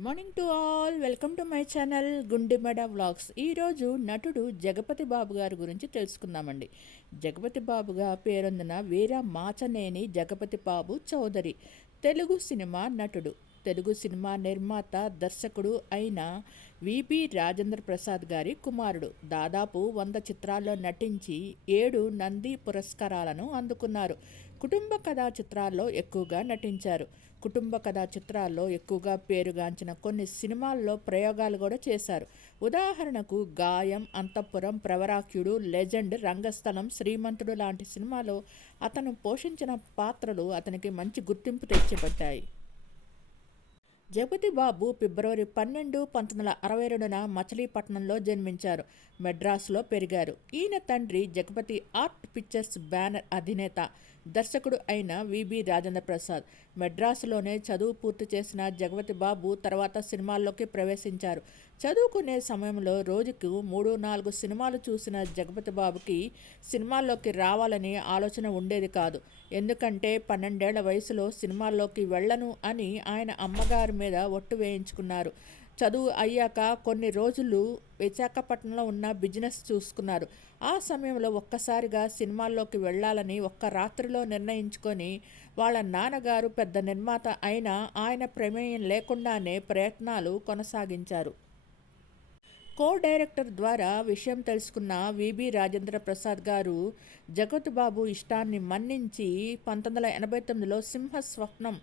Good morning to all. Welcome to my channel గుండెమడ vlogs. ఈరోజు నటుడు జగపతి బాబు గారి గురించి తెలుసుకుందామండి. జగపతి బాబుగా పేరొందిన వీర మాచనేని జగపతి బాబు చౌదరి తెలుగు సినిమా నటుడు, తెలుగు సినిమా నిర్మాత, దర్శకుడు అయిన విబి రాజేంద్ర ప్రసాద్ గారి కుమారుడు. దాదాపు 100 చిత్రాల్లో నటించి 7 నంది పురస్కారాలను అందుకున్నారు. కుటుంబ కథా చిత్రాల్లో ఎక్కువగా నటించారు. కుటుంబ కథా చిత్రాల్లో ఎక్కువగా పేరుగాంచిన కొన్ని సినిమాల్లో ప్రయోగాలు కూడా చేశారు. ఉదాహరణకు గాయం, అంతఃపురం, ప్రవరాఖ్యుడు, లెజెండ్, రంగస్థలం, శ్రీమంతుడు లాంటి సినిమాలో అతను పోషించిన పాత్రలు అతనికి మంచి గుర్తింపు తెచ్చిపెట్టాయి. జగపతి బాబు ఫిబ్రవరి 12, 1962న మచిలీపట్నంలో జన్మించారు. మెడ్రాస్లో పెరిగారు. ఈయన తండ్రి జగపతి ఆర్ట్ పిక్చర్స్ బ్యానర్ అధినేత, దర్శకుడు అయిన విబి రాజేంద్ర ప్రసాద్. మెడ్రాసులోనే చదువు పూర్తి చేసిన జగపతి బాబు తర్వాత సినిమాల్లోకి ప్రవేశించారు. చదువుకునే సమయంలో రోజుకు 3-4 సినిమాలు చూసిన జగపతి బాబుకి సినిమాల్లోకి రావాలని ఆలోచన ఉండేది కాదు. ఎందుకంటే 12 ఏళ్ల వయసులో సినిమాల్లోకి వెళ్ళను అని ఆయన అమ్మగారి మీద ఒట్టు వేయించుకున్నారు. చదువు అయ్యాక కొన్ని రోజులు విశాఖపట్నంలో ఉన్న బిజినెస్ చూసుకున్నారు. ఆ సమయంలో ఒక్కసారిగా సినిమాల్లోకి వెళ్ళాలని ఒక్క రాత్రిలో నిర్ణయించుకొని వాళ్ళ నాన్నగారు పెద్ద నిర్మాత అయినా ఆయన ప్రమేయం లేకుండానే ప్రయత్నాలు కొనసాగించారు. కో డైరెక్టర్ ద్వారా విషయం తెలుసుకున్న విబి రాజేంద్ర ప్రసాద్ గారు జగపతి బాబు ఇష్టాన్ని మన్నించి 1989లో సింహస్వప్నం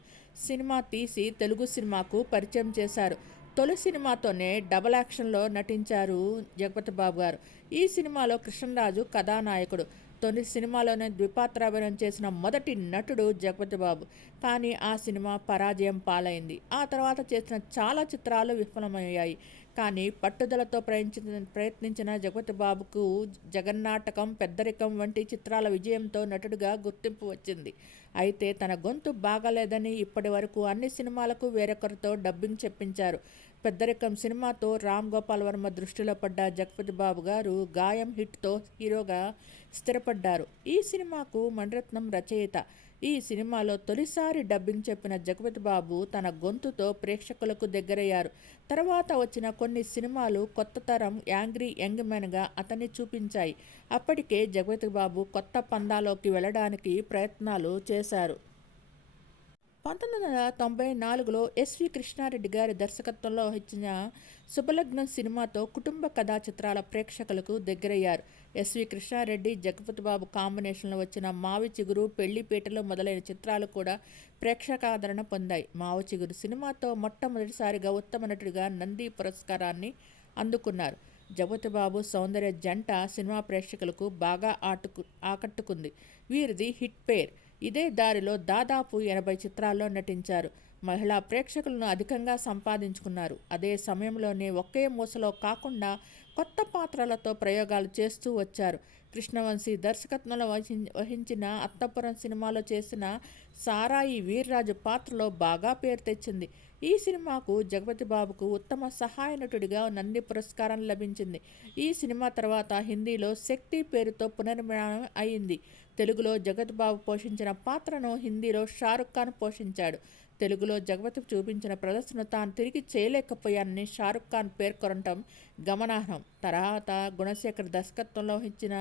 సినిమా తీసి తెలుగు సినిమాకు పరిచయం చేశారు. తొలి సినిమాతోనే డబల్ యాక్షన్లో నటించారు జగపతి బాబు గారు. ఈ సినిమాలో కృష్ణరాజు కథానాయకుడు. తొలి సినిమాలోనే ద్విపాత్రాభినయం చేసిన మొదటి నటుడు జగపతి బాబు. కానీ ఆ సినిమా పరాజయం పాలైంది. ఆ తర్వాత చేసిన చాలా చిత్రాలు విఫలమయ్యాయి. కానీ పట్టుదలతో ప్రయత్నించిన జగపతి బాబుకు జగన్నాటకం, పెద్దరికం వంటి చిత్రాల విజయంతో నటుడిగా గుర్తింపు వచ్చింది. అయితే తన గొంతు బాగాలేదని ఇప్పటి వరకు అన్ని సినిమాలకు వేరొకరితో డబ్బింగ్ చెప్పించారు. పెద్దరికం సినిమాతో రామ్ గోపాల్ వర్మ దృష్టిలో పడ్డ జగపతి బాబు గారు గాయం హిట్తో హీరోగా స్థిరపడ్డారు. ఈ సినిమాకు మణిరత్నం రచయిత. ఈ సినిమాలో తొలిసారి డబ్బింగ్ చెప్పిన జగపతి బాబు తన గొంతుతో ప్రేక్షకులకు దగ్గరయ్యారు. తర్వాత వచ్చిన కొన్ని సినిమాలు కొత్త తరం యాంగ్రీ యంగ్ మెన్గా అతన్ని చూపించాయి. అప్పటికే జగపతి బాబు కొత్త పందాలోకి వెళ్ళడానికి ప్రయత్నాలు చేశారు. 1994లో ఎస్వి కృష్ణారెడ్డి గారి దర్శకత్వంలో వచ్చిన శుభలగ్నం సినిమాతో కుటుంబ కథా చిత్రాల ప్రేక్షకులకు దగ్గరయ్యారు. ఎస్వి కృష్ణారెడ్డి, జగపతి బాబు కాంబినేషన్లో వచ్చిన మావి చిగురు, పెళ్లిపీటలు మొదలైన చిత్రాలు కూడా ప్రేక్షకాదరణ పొందాయి. మావి చిగురు సినిమాతో మొట్టమొదటిసారిగా ఉత్తమ నటుడిగా నంది పురస్కారాన్ని అందుకున్నారు. జగపతి బాబు సౌందర్య జంట సినిమా ప్రేక్షకులకు బాగా ఆకట్టుకుంది. వీరిది హిట్ పేర్. ఇదే దారిలో దాదాపు 80 చిత్రాల్లో నటించారు. మహిళా ప్రేక్షకులను అధికంగా సంపాదించుకున్నారు. అదే సమయంలోనే ఒకే మూసలో కాకుండా కొత్త పాత్రలతో ప్రయోగాలు చేస్తూ వచ్చారు. కృష్ణవంశీ దర్శకత్వంలో వహించిన అత్తపురం సినిమాలో చేసిన సారాయి వీర్రాజు పాత్రలో బాగా పేరు తెచ్చింది. ఈ సినిమాకు జగపతి బాబుకు ఉత్తమ సహాయ నటుడిగా నంది పురస్కారం లభించింది. ఈ సినిమా తర్వాత హిందీలో శక్తి పేరుతో పునర్నిర్మాణం అయింది. తెలుగులో జగపతి బాబు పోషించిన పాత్రను హిందీలో షారుఖ్ ఖాన్ పోషించాడు. తెలుగులో జగపతి చూపించిన ప్రదర్శన తాను తిరిగి చేయలేకపోయానని షారుఖ్ ఖాన్ పేర్కొనటం గమనార్హం. తర్వాత గుణశేఖర్ దర్శకత్వంలో ఇచ్చిన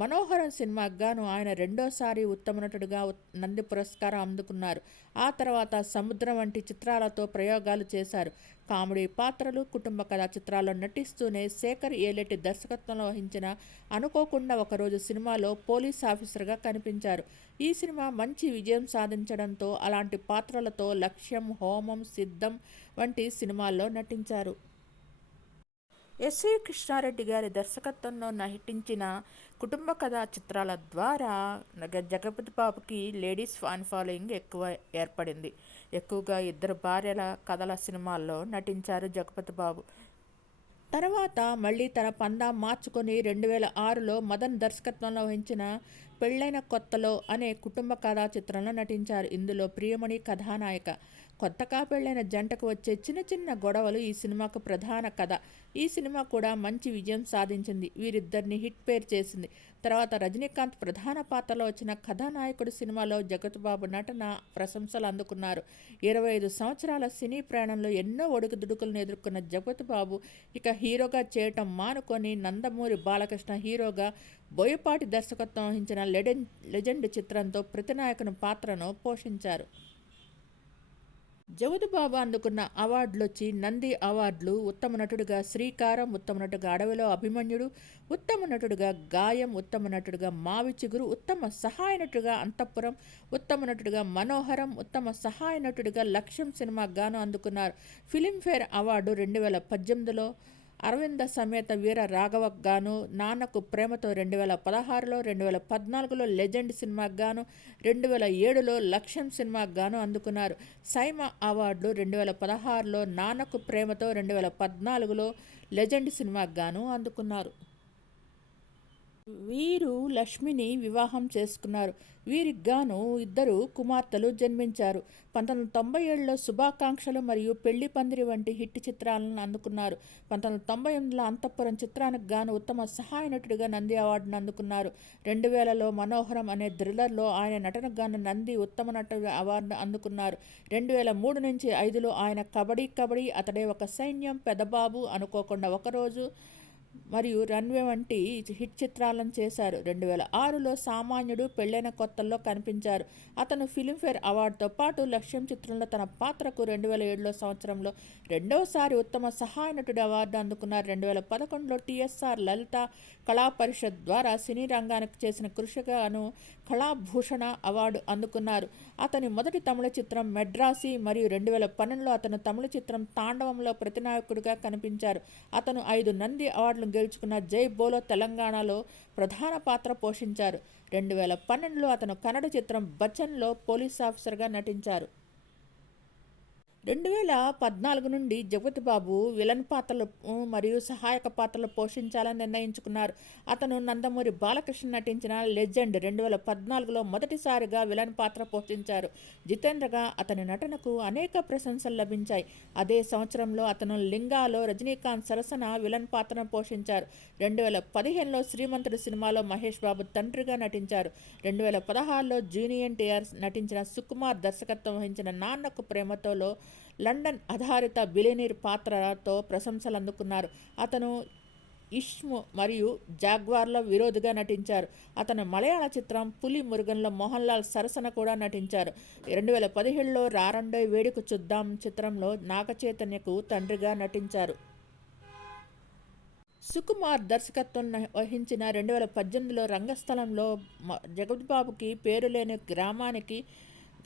మనోహరం సినిమాకు గాను ఆయన రెండోసారి ఉత్తమ నటుడిగా నంది పురస్కారం అందుకున్నారు. ఆ తర్వాత సముద్రం వంటి చిత్రాలతో ప్రయోగాలు చేశారు. కామెడీ పాత్రలు, కుటుంబ కథా చిత్రాల్లో నటిస్తూనే శేఖర్ ఏలేటి దర్శకత్వంలో వహించిన అనుకోకుండా ఒకరోజు సినిమాలో పోలీస్ ఆఫీసర్గా కనిపించారు. ఈ సినిమా మంచి విజయం సాధించడంతో అలాంటి పాత్రలతో లక్ష్యం, హోమం, సిద్ధం వంటి సినిమాల్లో నటించారు. ఎస్వి కృష్ణారెడ్డి గారి దర్శకత్వంలో నటించిన కుటుంబ కథా చిత్రాల ద్వారా జగపతి బాబుకి లేడీస్ ఫ్యాన్ ఫాలోయింగ్ ఎక్కువ ఏర్పడింది. ఎక్కువగా 2 భార్యల కథల సినిమాల్లో నటించారు జగపతి బాబు. తర్వాత మళ్ళీ తన పందా మార్చుకొని 2006లో మదన్ దర్శకత్వంలో వహించిన పెళ్ళైన కొత్తలో అనే కుటుంబ కథా చిత్రంలో నటించారు. ఇందులో ప్రియమణి కథానాయిక. కొత్తగా పెళ్ళైన జంటకు వచ్చే చిన్న చిన్న గొడవలు ఈ సినిమాకు ప్రధాన కథ. ఈ సినిమా కూడా మంచి విజయం సాధించింది. వీరిద్దరిని హిట్ పేర్ చేసింది. తర్వాత రజనీకాంత్ ప్రధాన పాత్రలో వచ్చిన కథానాయకుడు సినిమాలో జగపతిబాబు నటన ప్రశంసలు అందుకున్నారు. 25 సంవత్సరాల సినీ ప్రయాణంలో ఎన్నో ఒడుకుదుడుకులను ఎదుర్కొన్న జగపతిబాబు ఇక హీరోగా చేయటం మానుకొని నందమూరి బాలకృష్ణ హీరోగా బోయపాటి దర్శకత్వం వహించిన లెజెండ్ చిత్రంతో ప్రతినాయకుని పాత్రను పోషించారు. జగపతిబాబు అందుకున్న అవార్డులొచ్చి నంది అవార్డులు: ఉత్తమ నటుడిగా శ్రీకారం, ఉత్తమ నటుడిగా అడవిలో అభిమన్యుడు, ఉత్తమ నటుడిగా గాయం, ఉత్తమ నటుడిగా మావి చిగురు, ఉత్తమ సహాయ నటుడిగా అంతఃపురం, ఉత్తమ నటుడిగా మనోహరం, ఉత్తమ సహాయ నటుడిగా లక్ష్యం సినిమాకు గాను అందుకున్నారు. ఫిలింఫేర్ అవార్డు 2018లో అరవింద సమేత వీర రాఘవకు గాను, నాన్నకు ప్రేమతో 2016లో, 2014లో లెజెండ్ సినిమాకు గాను, 2007లో లక్ష్యం సినిమాకు గాను అందుకున్నారు. సైమా అవార్డులు 2016లో, నాన్నకు ప్రేమతో 2014లో లెజెండ్ సినిమాకు గాను అందుకున్నారు. వీరు లక్ష్మిని వివాహం చేసుకున్నారు. వీరికి గాను 2 కుమార్తెలు జన్మించారు. 1997లో శుభాకాంక్షలు మరియు పెళ్లి పందిరి వంటి హిట్ చిత్రాలను అందుకున్నారు. 1998లో అంతఃపురం చిత్రానికి గాను ఉత్తమ సహాయ నటుడిగా నంది అవార్డును అందుకున్నారు. 2000లో మనోహరం అనే థ్రిల్లర్లో ఆయన నటనకు గాను నంది ఉత్తమ నటుడిగా అవార్డును అందుకున్నారు. 2003 నుంచి 2005లో ఆయన కబడ్డీ కబడ్డీ, అతడే ఒక సైన్యం, పెదబాబు, అనుకోకుండా ఒకరోజు మరియు రన్వే వంటి హిట్ చిత్రాలను చేశారు. 2006లో సామాన్యుడు, పెళ్ళైన కొత్తల్లో కనిపించారు. అతను ఫిలింఫేర్ అవార్డుతో పాటు లక్ష్యం చిత్రంలో తన పాత్రకు 2007లో సంవత్సరంలో రెండవసారి ఉత్తమ సహాయ నటుడి అవార్డు అందుకున్నారు. 2011లో టీఎస్ఆర్ లలిత కళా పరిషత్ ద్వారా సినీ రంగానికి చేసిన కృషిగాను కళాభూషణ అవార్డు అందుకున్నారు. అతని మొదటి తమిళ చిత్రం మెడ్రాసి మరియు 2012లో అతను తమిళ చిత్రం తాండవంలో ప్రతినాయకుడిగా కనిపించారు. అతను 5 నంది అవార్డులను గెలుచుకున్న జై బోలో తెలంగాణలో ప్రధాన పాత్ర పోషించారు. 2012లో అతను కన్నడ చిత్రం బచ్చన్లో పోలీస్ ఆఫీసర్గా నటించారు. 2014 నుండి జగపతిబాబు విలన్ పాత్రలు మరియు సహాయక పాత్రలు పోషించాలని నిర్ణయించుకున్నారు. అతను నందమూరి బాలకృష్ణ నటించిన లెజెండ్ 2014లో మొదటిసారిగా విలన్ పాత్ర పోషించారు. జితేంద్రగా అతని నటనకు అనేక ప్రశంసలు లభించాయి. అదే సంవత్సరంలో అతను లింగాలో రజనీకాంత్ సరసన విలన్ పాత్రను పోషించారు. 2015లో శ్రీమంతుడు సినిమాలో మహేష్ బాబు తండ్రిగా నటించారు. 2016లో జూనియర్ ఎన్టీఆర్ నటించిన సుకుమార్ దర్శకత్వం వహించిన నాన్నకు ప్రేమతోలో లండన్ ఆధారిత బిలియనీర్ పాత్రతో ప్రశంసలు అందుకున్నారు. అతను ఇష్మ్ మరియు జాగ్వార్లో విరోధిగా నటించారు. అతను మలయాళ చిత్రం పులి మురుగన్లో మోహన్ లాల్ సరసన కూడా నటించారు. 2017లో రారండోయ్ వేడుక చూద్దాం చిత్రంలో నాగచైతన్యకు తండ్రిగా నటించారు. సుకుమార్ దర్శకత్వం వహించిన 2018లో రంగస్థలంలో జగపతిబాబుకి పేరులేని గ్రామానికి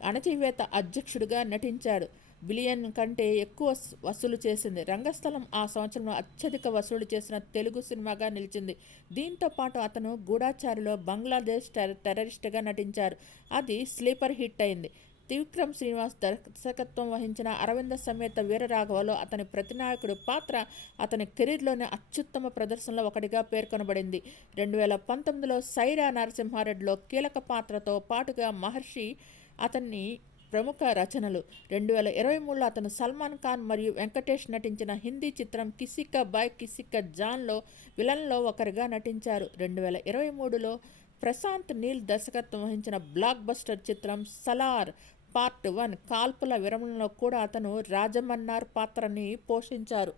అణచివేత అధ్యక్షుడిగా నటించాడు. బిలియన్ కంటే ఎక్కువ వసూలు చేసింది. రంగస్థలం ఆ సంవత్సరంలో అత్యధిక వసూలు చేసిన తెలుగు సినిమాగా నిలిచింది. దీంతో పాటు అతను గూఢాచారిలో బంగ్లాదేశ్ టెర్రరిస్ట్గా నటించారు. అది స్లీపర్ హిట్ అయింది. త్రివిక్రమ్ శ్రీనివాస్ దర్శకత్వం వహించిన అరవింద సమేత వీరరాఘవలో అతని ప్రతినాయకుడు పాత్ర అతని కెరీర్లోని అత్యుత్తమ ప్రదర్శనలో ఒకటిగా పేర్కొనబడింది. 2019లో సైరా నరసింహారెడ్డిలో కీలక పాత్రతో పాటుగా మహర్షి అతన్ని ప్రముఖ రచనలు. 2023లో అతను సల్మాన్ ఖాన్ మరియు వెంకటేష్ నటించిన హిందీ చిత్రం కిసిక బాయ్ కిసిక జాన్లో విలన్లో ఒకరిగా నటించారు. 2023లో ప్రశాంత్ నీల్ దర్శకత్వం వహించిన బ్లాక్ బస్టర్ చిత్రం సలార్ పార్ట్ 1 కాల్పుల విరమణలో కూడా అతను రాజమన్నార్ పాత్రని పోషించారు.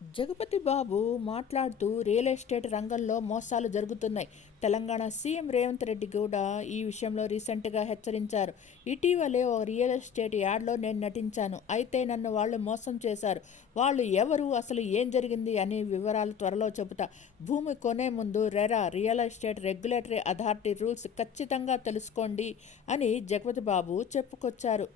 జగపతిబాబు మాట్లాడుతూ రియల్ ఎస్టేట్ రంగంలో మోసాలు జరుగుతున్నాయి. తెలంగాణ సీఎం రేవంత్ రెడ్డి కూడా ఈ విషయంలో రీసెంట్గా హెచ్చరించారు. ఇటీవలే ఒక రియల్ ఎస్టేట్ యాడ్లో నేను నటించాను. అయితే నన్ను వాళ్ళు మోసం చేశారు. వాళ్ళు ఎవరు, అసలు ఏం జరిగింది అనే వివరాలు త్వరలో చెబుతా. భూమి కొనే ముందు RERA real estate regulatory authority rules ఖచ్చితంగా తెలుసుకోండి అని జగపతిబాబు చెప్పుకొచ్చారు.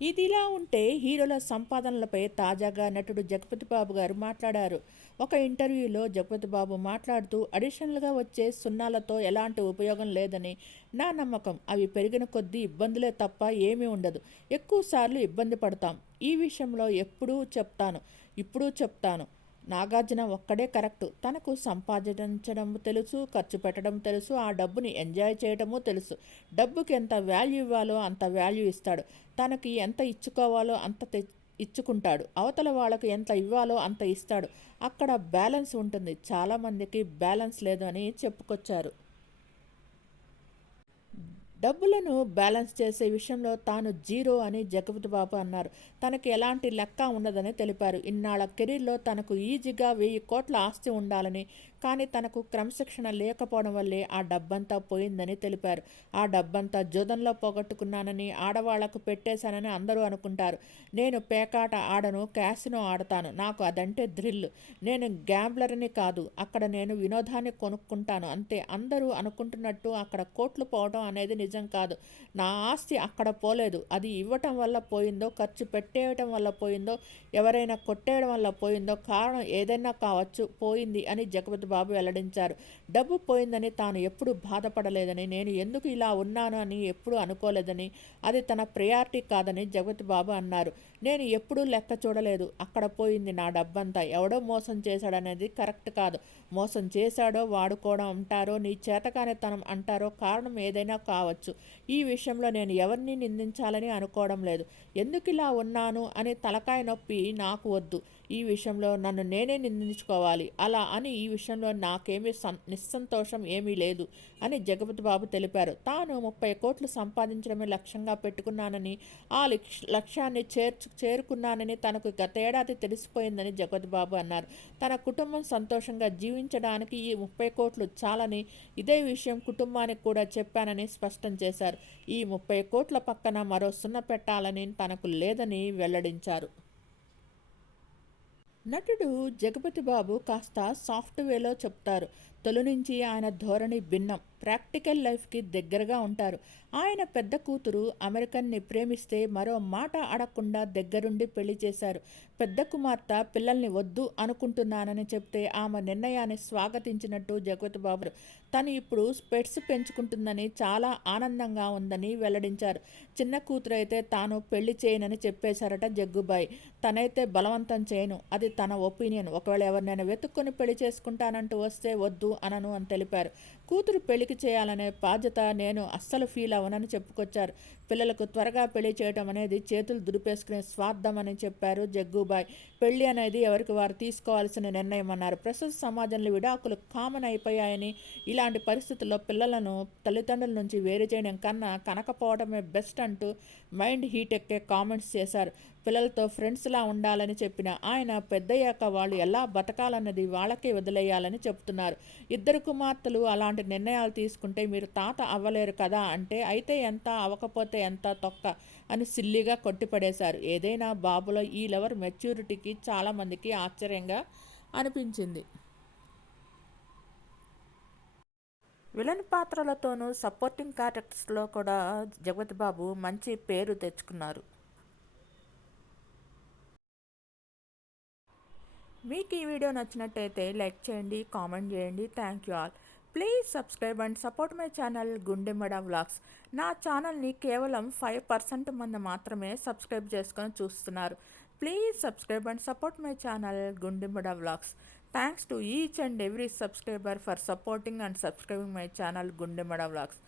ఇదిలా ఉంటే హీరోల సంపాదనలపై తాజాగా నటుడు జగపతిబాబు గారు మాట్లాడారు. ఒక ఇంటర్వ్యూలో జగపతిబాబు మాట్లాడుతూ అడిషనల్గా వచ్చే సున్నాలతో ఎలాంటి ఉపయోగం లేదని నా నమ్మకం. అవి పెరిగిన కొద్దీ ఇబ్బందులే తప్ప ఏమీ ఉండదు. ఎక్కువసార్లు ఇబ్బంది పడతాం. ఈ విషయంలో ఇప్పుడు చెప్తాను. నాగార్జున ఒక్కడే కరెక్టు. తనకు సంపాదించడం తెలుసు, ఖర్చు పెట్టడం తెలుసు, ఆ డబ్బుని ఎంజాయ్ చేయడము తెలుసు. డబ్బుకి ఎంత వాల్యూ ఇవ్వాలో అంత వాల్యూ ఇస్తాడు. తనకి ఎంత ఇచ్చుకోవాలో అంత ఇచ్చుకుంటాడు. అవతల వాళ్ళకు ఎంత ఇవ్వాలో అంత ఇస్తాడు. అక్కడ బ్యాలెన్స్ ఉంటుంది. చాలామందికి బ్యాలెన్స్ లేదు అని చెప్పుకొచ్చారు. డబ్బులను బ్యాలెన్స్ చేసే విషయంలో తాను జీరో అని జగపతి బాబు అన్నారు. తనకి ఎలాంటి లెక్క ఉండదని తెలిపారు. ఇన్నాళ్ల కెరీర్లో తనకు ఈజీగా 1000 కోట్ల ఆస్తి ఉండాలని, కానీ తనకు క్రమశిక్షణ లేకపోవడం వల్లే ఆ డబ్బంతా పోయిందని తెలిపారు. ఆ డబ్బంతా జూదంలో పోగొట్టుకున్నానని, ఆడవాళ్లకు పెట్టేశానని అందరూ అనుకుంటారు. నేను పేకాట ఆడను, క్యాసినో ఆడతాను. నాకు అదంటే థ్రిల్. నేను గ్యాంబ్లర్ని కాదు. అక్కడ నేను వినోదాన్ని కొనుక్కుంటాను అంతే. అందరూ అనుకుంటున్నట్టు అక్కడ కోట్లు పోవడం అనేది నిజం కాదు. నా ఆస్తి అక్కడ పోలేదు. అది ఇవ్వటం వల్ల పోయిందో, ఖర్చు పెట్టేయటం వల్ల పోయిందో, ఎవరైనా కొట్టేయడం వల్ల పోయిందో, కారణం ఏదైనా కావచ్చు, పోయింది అని జగపతి బాబు వెల్లడించారు. డబ్బు పోయిందని తాను ఎప్పుడూ బాధపడలేదని, నేను ఎందుకు ఇలా ఉన్నాను అని ఎప్పుడూ అనుకోలేదని, అది తన ప్రయారిటీ కాదని జగపతి బాబు అన్నారు. నేను ఎప్పుడూ లెక్క చూడలేదు. అక్కడ పోయింది నా డబ్బంతా. ఎవడో మోసం చేశాడనేది కరెక్ట్ కాదు. మోసం చేశాడో, వాడుకోవడం అంటారో, నీ చేతకానితనం అంటారో, కారణం ఏదైనా కావచ్చు. ఈ విషయంలో నేను ఎవరిని నిందించాలని అనుకోవడం లేదు. ఎందుకు ఇలా ఉన్నాను అని తలకాయ నొప్పి నాకు వద్దు. ఈ విషయంలో నన్ను నేనే నిందించుకోవాలి. అలా అని ఈ విషయంలో నాకేమీ నిస్సంతోషం ఏమీ లేదు అని జగపతి బాబు తెలిపారు. తాను 30 కోట్లు సంపాదించడమే లక్ష్యంగా పెట్టుకున్నానని, ఆ లక్ష్యాన్ని చేరుకున్నానని తనకు గతేడాది తెలిసిపోయిందని జగపతి బాబు అన్నారు. తన కుటుంబం సంతోషంగా జీవించడానికి ఈ 30 కోట్లు చాలని, ఇదే విషయం కుటుంబానికి కూడా చెప్పానని స్పష్టం చేశారు. ఈ 30 కోట్ల పక్కన మరో సున్న పెట్టాలని తనకు లేదని వెల్లడించారు. నటుడు జగపతి బాబు కాస్త సాఫ్ట్వేర్లో చెప్తారు. తొలి నుంచి ఆయన ధోరణి భిన్నం. ప్రాక్టికల్ లైఫ్కి దగ్గరగా ఉంటారు. ఆయన పెద్ద కూతురు అమెరికన్ని ప్రేమిస్తే మరో మాట అడగకుండా దగ్గరుండి పెళ్లి చేశారు. పెద్ద కుమార్తె పిల్లల్ని వద్దు అనుకుంటున్నానని చెప్తే ఆమె నిర్ణయాన్ని స్వాగతించినట్టు జగపతి బాబు తను ఇప్పుడు స్పెట్స్ పెంచుకుంటుందని చాలా ఆనందంగా ఉందని వెల్లడించారు. చిన్న కూతురు అయితే తాను పెళ్లి చేయనని చెప్పేశారట జగ్గుబాయి. తనైతే బలవంతం చేయను, అది తన ఒపీనియన్. ఒకవేళ ఎవరినైనా వెతుక్కొని పెళ్లి చేసుకుంటానంటూ వస్తే వద్దు అనను అని తెలిపారు. కూతురు పెళ్లికి చేయాలనే బాధ్యత నేను అస్సలు ఫీల్ అవనని చెప్పుకొచ్చారు. పిల్లలకు త్వరగా పెళ్లి చేయడం అనేది చేతులు దులిపేసుకునే స్వార్థం అని చెప్పారు జగ్గుబాయ్. పెళ్లి అనేది ఎవరికి వారు తీసుకోవాల్సిన నిర్ణయం అన్నారు. ప్రస్తుత సమాజంలో విడాకులు కామన్ అయిపోయాయని, ఇలాంటి పరిస్థితుల్లో పిల్లలను తల్లిదండ్రుల నుంచి వేరు చేయడం కన్నా కనకపోవడమే బెస్ట్ అంటూ మైండ్ హీట్ ఎక్కే కామెంట్స్ చేశారు. పిల్లలతో ఫ్రెండ్స్లా ఉండాలని చెప్పిన ఆయన పెద్దయ్యాక వాళ్ళు ఎలా బతకాలన్నది వాళ్ళకే వదిలేయాలని చెప్తున్నారు. ఇద్దరు కుమార్తెలు అలాంటి నిర్ణయాలు తీసుకుంటే మీరు తాత అవ్వలేరు కదా అంటే, అయితే ఎంత, అవ్వకపోతే ఎంత తొక్క అని సిల్లిగా కొట్టిపడేశారు. ఏదైనా బాబులో ఈ లెవెల్ మెచ్యూరిటీకి చాలామందికి ఆశ్చర్యంగా అనిపించింది. విలన్ పాత్రలతోనూ సపోర్టింగ్ క్యారెక్టర్స్లో కూడా జగపతి బాబు మంచి పేరు తెచ్చుకున్నారు. మీకు ఈ వీడియో నచ్చినట్టయితే లైక్ చేయండి, కామెంట్ చేయండి. Thank you all. Please subscribe and support my channel గుండెమడ vlogs. నా ఛానల్ని కేవలం 5% మంది మాత్రమే సబ్స్క్రైబ్ చేసుకొని చూస్తున్నారు. Please subscribe and support my channel గుండెమడ vlogs. Thanks to each and every subscriber for supporting and subscribing my channel గుండెమడ vlogs.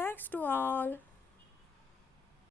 Thanks to all.